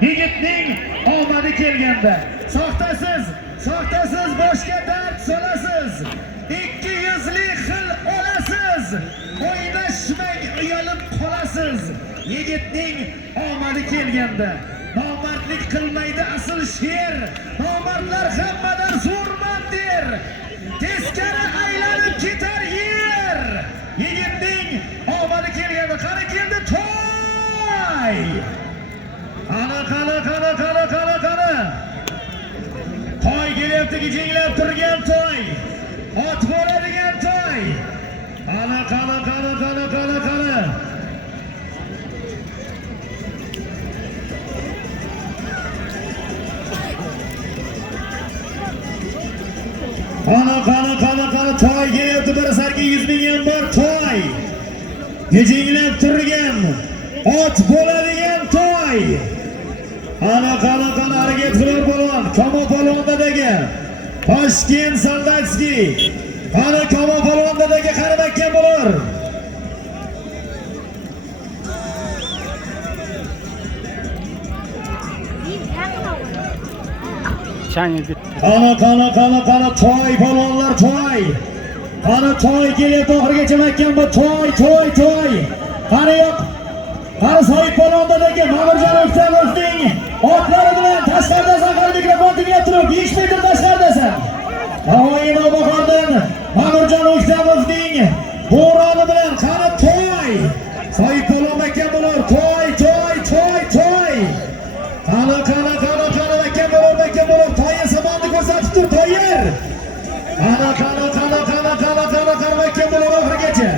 Yigitning omadi kelganda. Soxtasiz boshga dard solasiz. 200lik xil olasiz. O'ynashmang, uyalib qolasiz. Yigitning omadi kelganda. Nomardlik qilmaydi asl sher. Nomardlar hammadan zo'rman der. Teskari aylanib ketar yer. Yigitning omadi kelganda. Qani keldi to'y. Qani. Toy kelyapti, jinglab turgan toy. Ot bo'ladigan toy. Qani. Qani toy kelyapti, bir sarki 100 ming ham bor toy. Jinglab turgan ot bo'ladigan toy. Qani harakat qilar polvon. Komo polvondadagi Toshkent Soldatskiy. Qani Komo polvondadagi qaramakkan bo'lar. Qani toy polvonlar toy. Qani toy kelyapti, oxirigacha makkan bu toy. Qani yo'q. Qani Soyib polvondadagi Ma'murjon O'ktamovning otlari bilan tashqarida saqal mikrofon tinglab turib 5 metr tashqaridasan. Navoiy Navbahordan Ma'murjon O'ktamovning bo'roni bilan qani toy. Soyib polvon makkan bo'lar. Toy. Qani makkan bo'lar. Toy samonni ko'rsatib tur, toyer. Qani makkan bo'lar oxirigacha.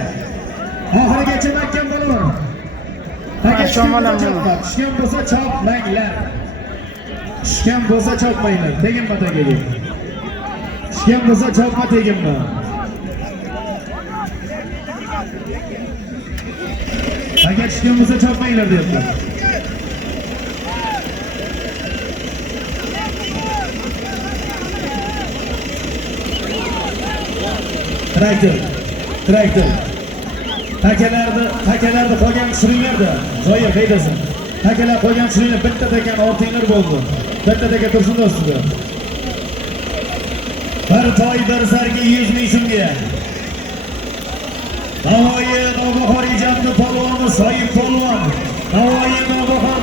Makkan bo'lar. Tushgan bo'lsa chopmanglar. Teginma tagiga. Tushgan bo'lsa chopma, teginma. Agar tushgan bo'lsa chopmanglar deyapti. Traktor. Takalarni qo'ygan tushiringlar-da. Zoir qaydasan? Takalar qo'ygan tushiringlar, bitta takani ortinglar bo'ldi. Bitta taka tursin ustida. Bir toy bir sarki 100 ming so'mga. Navoiy Navbahor ijodni polvoni Soyib polvon. Navoiy Navbahor